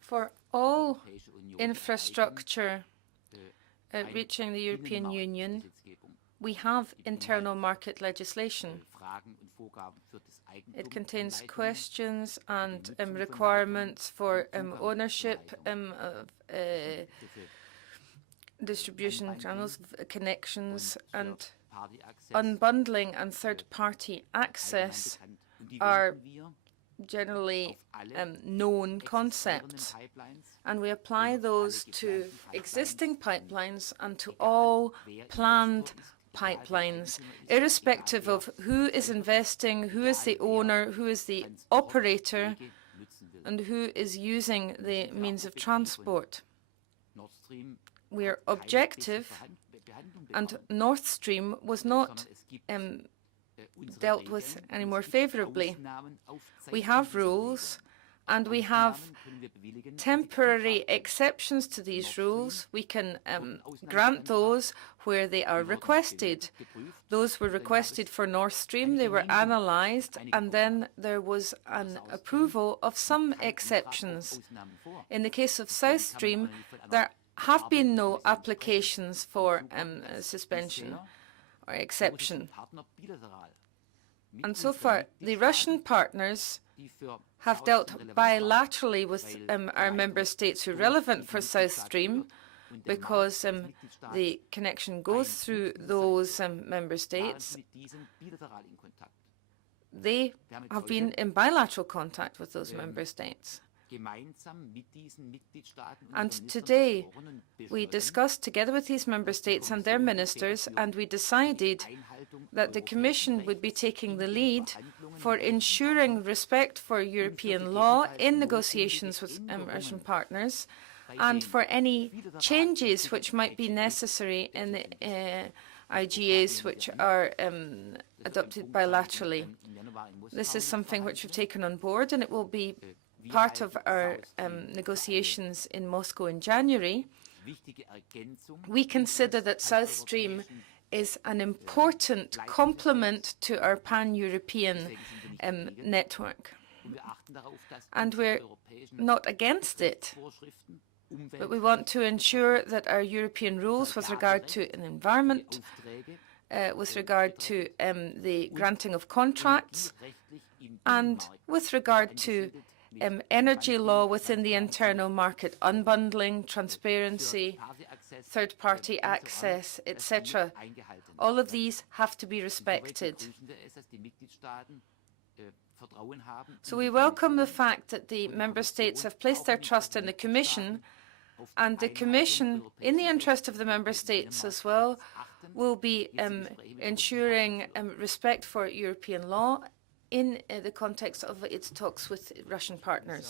For all infrastructure reaching the European Union, we have internal market legislation. It contains questions and requirements for ownership of distribution channels, connections, and unbundling and third-party access are generally known concepts, and we apply those to existing pipelines and to all planned pipelines, irrespective of who is investing, who is the owner, who is the operator, and who is using the means of transport. We are objective, and Nord Stream was not dealt with any more favorably. We have rules, and we have temporary exceptions to these rules. We can grant those where they are requested. Those were requested for Nord Stream. They were analyzed, and then there was an approval of some exceptions. In the case of South Stream, there have been no applications for suspension or exception. And so far, the Russian partners have dealt bilaterally with our member states who are relevant for South Stream, because the connection goes through those member states. They have been in bilateral contact with those member states. And today, we discussed together with these member states and their ministers, and we decided that the Commission would be taking the lead for ensuring respect for European law in negotiations with Russian partners, and for any changes which might be necessary in the IGAs which are adopted bilaterally. This is something which we've taken on board, and it will be part of our negotiations in Moscow in January. We consider that South Stream is an important complement to our pan-European network. And we're not against it, but we want to ensure that our European rules with regard to an environment, with regard to the granting of contracts, and with regard to energy law within the internal market, unbundling, transparency, third-party access, etc. All of these have to be respected. So we welcome the fact that the member states have placed their trust in the Commission, and the Commission, in the interest of the member states as well, will be ensuring respect for European law in the context of its talks with Russian partners.